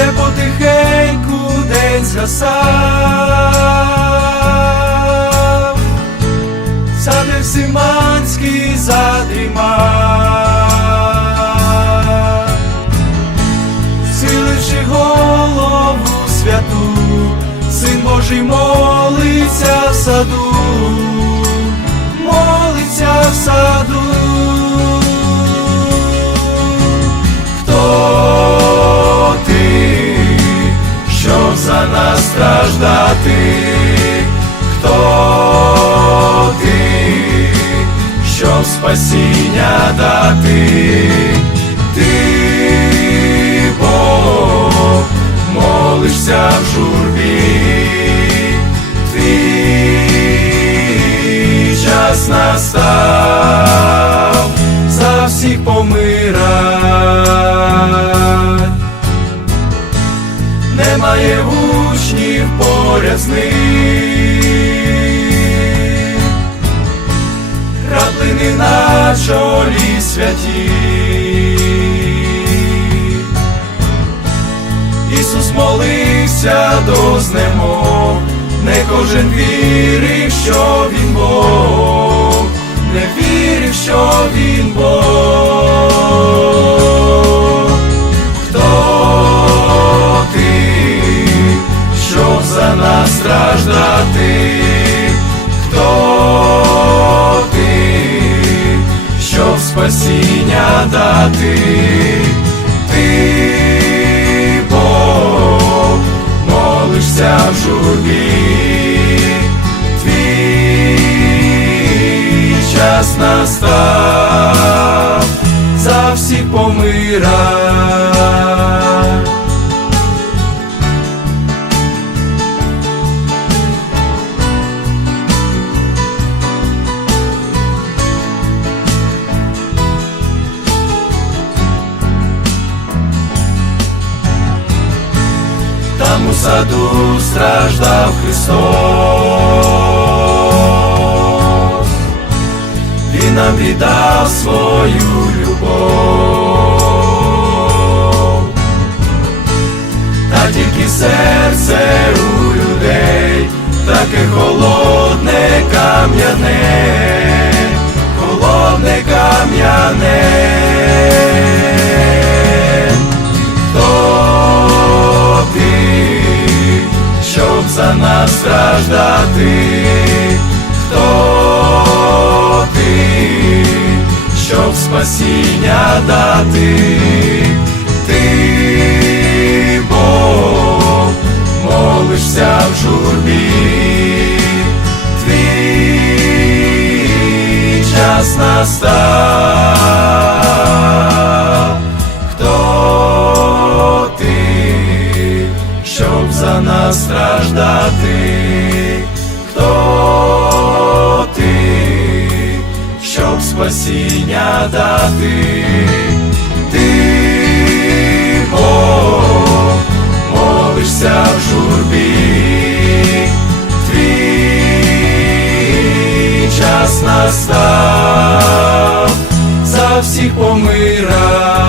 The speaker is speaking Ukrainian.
де потихеньку день згасав, садив Симанський задрімав, силивши голову святу, син Божий молиться в саду. За нас страждати? Хто ти, щоб спасіння дати? Ти Бог, молишся в журбі, твій час настав за всіх помирать. Немає з ним, краплини на чолі святі. Ісус молився до знемог, не кожен вірив, що він Бог, не вірив, що він Бог. Настав за всіх помира. Там у саду страждав Христос, нам віддав свою любов, та тільки серце у людей, таке холодне кам'яне, холодне кам'яне. Хто щоб за нас страждати? Хто ти, щоб спасіння дати? Ти Бог, молишся в журбі, твій час настав. Хто ти, щоб за нас страждати? Спасіння дати? Ти Бог, молишся в журбі, твій час настав за всіх помилуй.